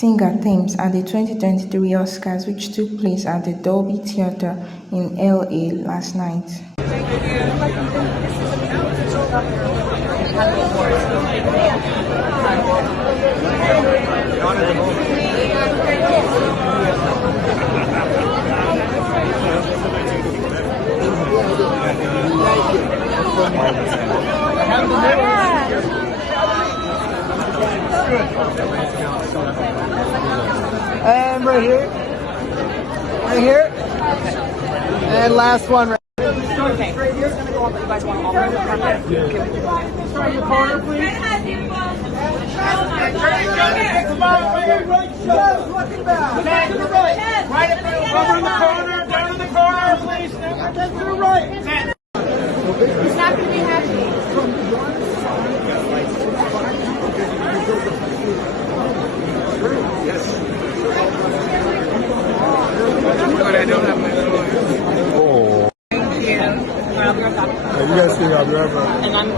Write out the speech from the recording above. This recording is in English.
singer Tems at the 2023 Oscars, which took place at the Dolby Theater in LA last night. And right here. Right here. And last one right here. Okay. Right here is going to go up, but you guys want all of them? Start in the corner, please. Looking back. To the right. Right up in the corner. Down in the corner, please. Again to the right. He's not going to be happy. Yes. But I don't have my little. Oh. Thank you. You guys see I'll be right back. And I'm.